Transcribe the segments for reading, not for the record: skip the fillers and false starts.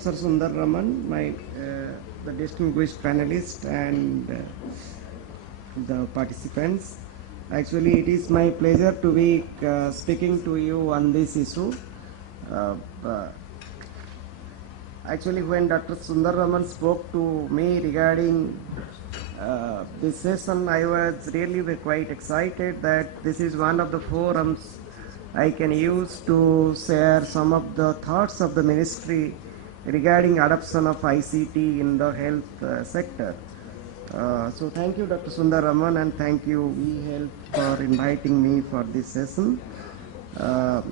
Professor Sundar Raman, the distinguished panelist and the participants. Actually, it is my pleasure to be speaking to you on this issue. Uh, uh, Actually, when Dr. Sundar Raman spoke to me regarding this session, I was really quite excited that this is one of the forums I can use to share some of the thoughts of the ministry regarding adoption of ICT in the health sector. So thank you, Dr. Sundar Raman, and thank you, eHealth, for inviting me for this session. Though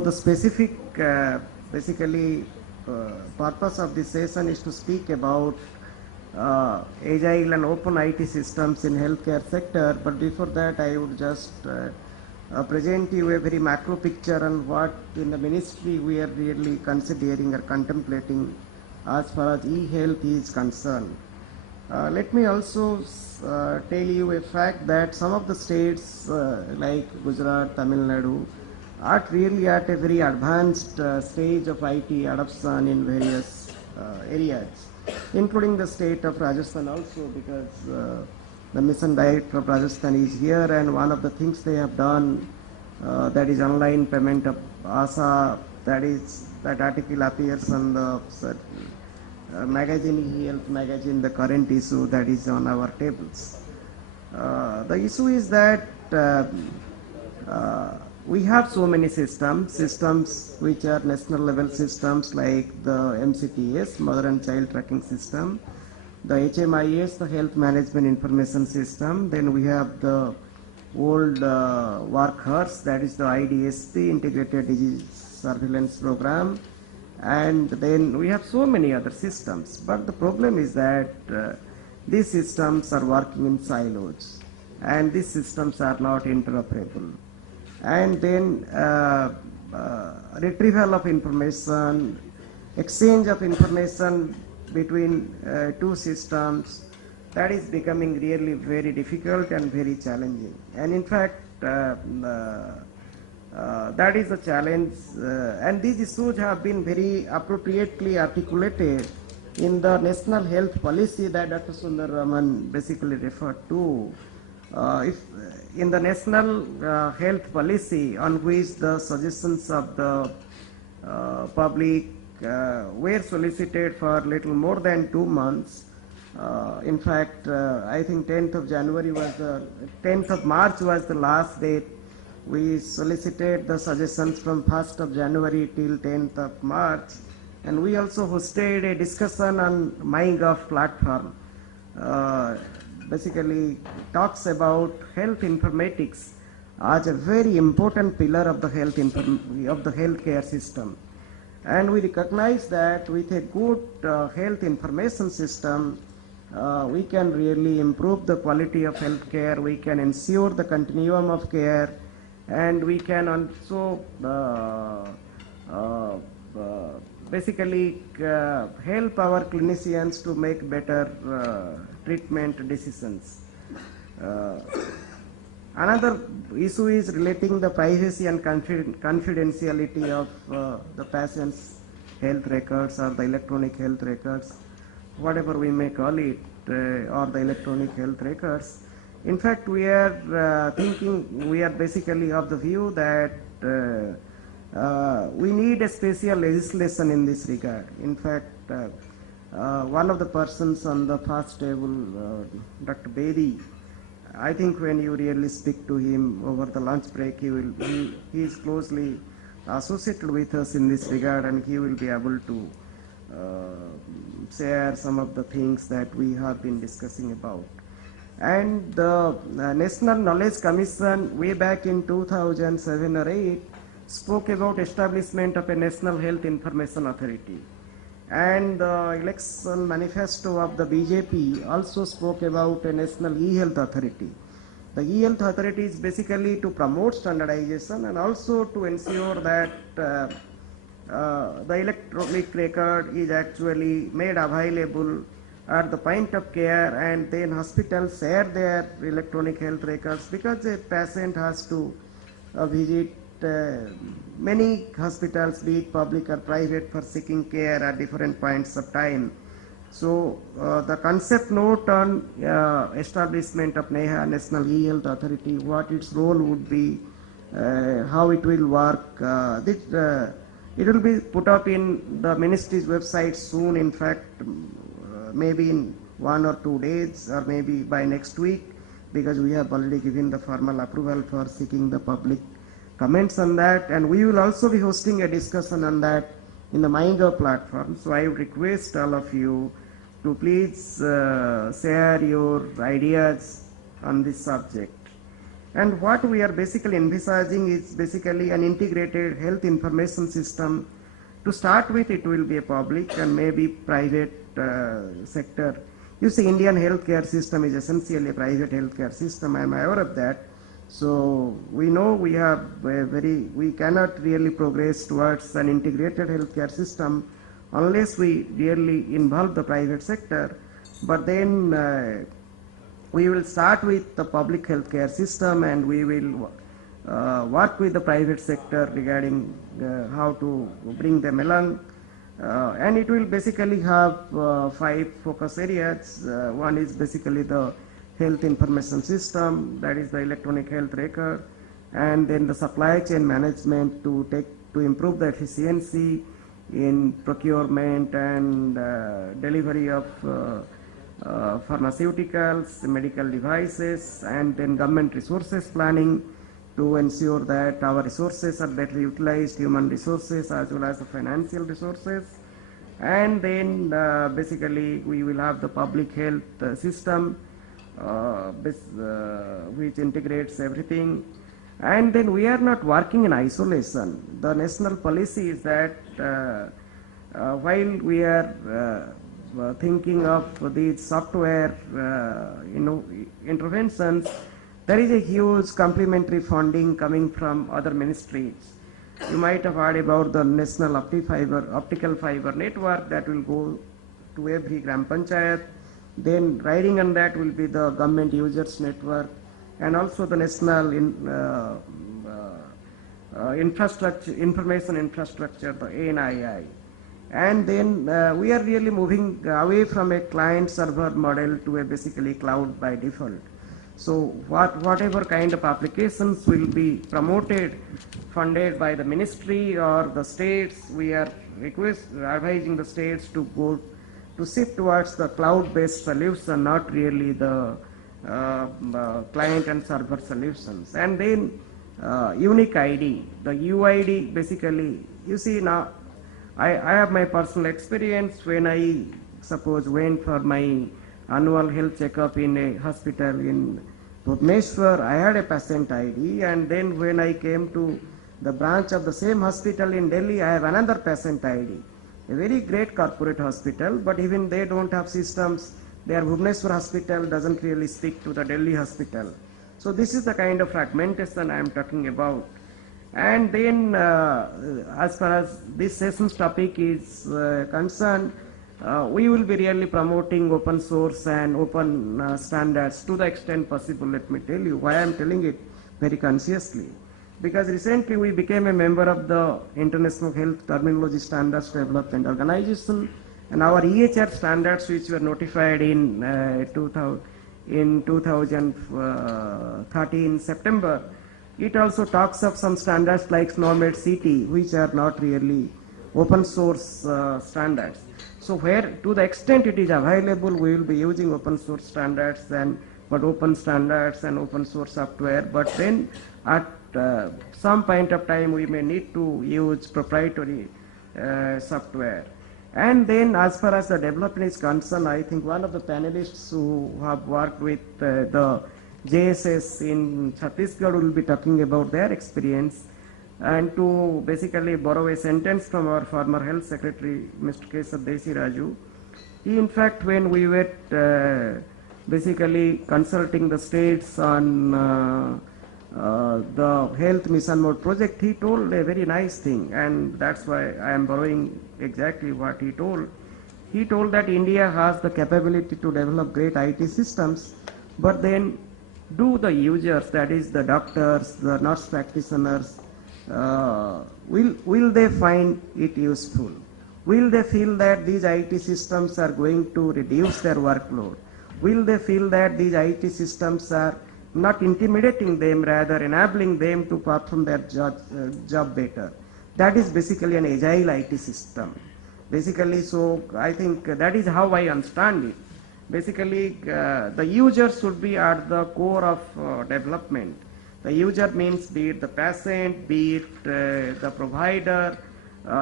the specific, basically, purpose of this session is to speak about agile and open IT systems in healthcare sector, but before that I would just present you a very macro picture on what in the ministry we are really considering or contemplating as far as e-health is concerned. Let me also tell you a fact that some of the states like Gujarat, Tamil Nadu are really at a very advanced stage of IT adoption in various areas, including the state of Rajasthan also, because the mission director of Rajasthan is here, and one of the things they have done that is online payment of ASA, that article appears on the magazine, Health magazine, the current issue that is on our tables. The issue is that we have so many systems which are national level systems like the MCTS, Mother and Child Tracking System, the HMIS, the Health Management Information System, then we have the old workhorse, that is the IDSP, Integrated Disease Surveillance Program, and then we have so many other systems. But the problem is that these systems are working in silos, and these systems are not interoperable. And then retrieval of information, exchange of information between two systems, that is becoming really very difficult and very challenging. And in fact, that is a challenge, and these issues have been very appropriately articulated in the national health policy that Dr. Sundar Raman basically referred to. If in the national health policy, on which the suggestions of the public were solicited for little more than 2 months. In fact, I think 10th of March was the last date. We solicited the suggestions from 1st of January till 10th of March, and we also hosted a discussion on MyGov platform. Basically talks about health informatics as a very important pillar of the healthcare system. And we recognize that with a good health information system, we can really improve the quality of healthcare, we can ensure the continuum of care, and we can also basically help our clinicians to make better treatment decisions. Another issue is relating the privacy and confidentiality of the patient's health records or the electronic health records, whatever we may call it, or the electronic health records. In fact, we are basically of the view that we need a special legislation in this regard. In fact, one of the persons on the first table, Dr. Bedi, I think when you really speak to him over the lunch break, he is closely associated with us in this regard, and he will be able to share some of the things that we have been discussing about. And the National Knowledge Commission, way back in 2007 or 8, spoke about establishment of a National Health Information Authority. And the election manifesto of the BJP also spoke about a National E-Health Authority. The E-Health Authority is basically to promote standardization and also to ensure that the electronic record is actually made available at the point of care, and then hospitals share their electronic health records, because a patient has to visit many hospitals, be it public or private, for seeking care at different points of time. So the concept note on establishment of NEHA, National E-Health Authority, what its role would be, how it will work, it will be put up in the ministry's website soon. In fact, maybe in 1 or 2 days, or maybe by next week, because we have already given the formal approval for seeking the public comments on that, and we will also be hosting a discussion on that in the MindGov platform. So I would request all of you to please share your ideas on this subject. And what we are basically envisaging is basically an integrated health information system. To start with, it will be a public and maybe private sector. You see, Indian healthcare system is essentially a private healthcare system. I am aware of that. So we know we cannot really progress towards an integrated healthcare system unless we really involve the private sector. But then we will start with the public healthcare system, and we will work with the private sector regarding how to bring them along. And it will basically have 5 focus areas. One is basically the health information system, that is the electronic health record, and then the supply chain management to improve the efficiency in procurement and delivery of pharmaceuticals, medical devices, and then government resources planning to ensure that our resources are better utilized, human resources as well as the financial resources. And then basically we will have the public health system which integrates everything. And then we are not working in isolation. The national policy is that while we are thinking of these software interventions, there is a huge complementary funding coming from other ministries. You might have heard about the National Optical Fiber Network that will go to every Gram Panchayat. Then riding on that will be the Government Users Network, and also the National Information Infrastructure, the ANII. And then we are really moving away from a client-server model to a basically cloud by default. So whatever kind of applications will be promoted, funded by the ministry or the states, we are advising the states to go to shift towards the cloud-based solution, not really the client and server solutions. And then unique ID, the UID basically, you see now, I have my personal experience when I suppose went for my annual health checkup in a hospital in Bhubaneswar. I had a patient ID, and then when I came to the branch of the same hospital in Delhi, I have another patient ID. A very great corporate hospital, but even they don't have systems. Their Bhubaneswar hospital doesn't really speak to the Delhi hospital. So this is the kind of fragmentation I am talking about. And then as far as this session's topic is concerned, we will be really promoting open source and open standards to the extent possible. Let me tell you why I am telling it very consciously. Because recently we became a member of the International Health Terminology Standards Development Organization, and our EHR standards, which were notified in 2013 September, it also talks of some standards like SNOMED CT, which are not really open source standards. So where to the extent it is available, we will be using open source standards but open standards and open source software. But then at some point of time we may need to use proprietary software. And then as far as the development is concerned, I think one of the panelists who have worked with the JSS in Chhattisgarh will be talking about their experience. And to basically borrow a sentence from our former health secretary, Mr. K. Desi Raju, he in fact, when we were basically consulting the states on the health mission mode project, he told a very nice thing, and that's why I am borrowing exactly what he told. He told that India has the capability to develop great IT systems, but then do the users, that is the doctors, the nurse practitioners, will they find it useful? Will they feel that these IT systems are going to reduce their workload? Will they feel that these IT systems are not intimidating them, rather enabling them to perform their job better? That is basically an agile IT system. Basically, so I think that is how I understand it. Basically, the user should be at the core of development. The user means be it the patient, be it the provider,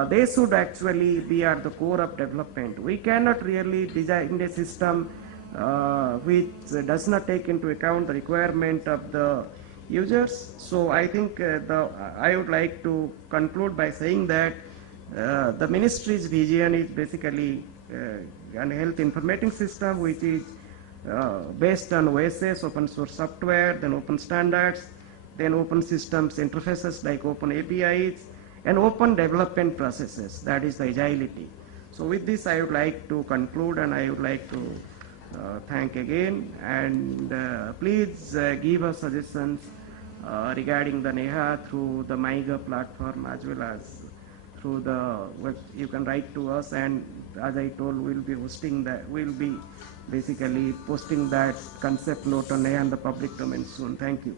they should actually be at the core of development. We cannot really design a system which does not take into account the requirement of the users. So I think I would like to conclude by saying that the ministry's vision is basically an health informatics system which is based on OSS, open source software, then open standards, then open systems interfaces like open APIs, and open development processes, that is the agility. So with this I would like to conclude, and I would like to thank again, and please give us suggestions regarding the NEHA through the MyGov platform as well as through the web. You can write to us, and as I told, we'll be hosting that, we'll be basically posting that concept note on NEHA in the public domain soon. Thank you.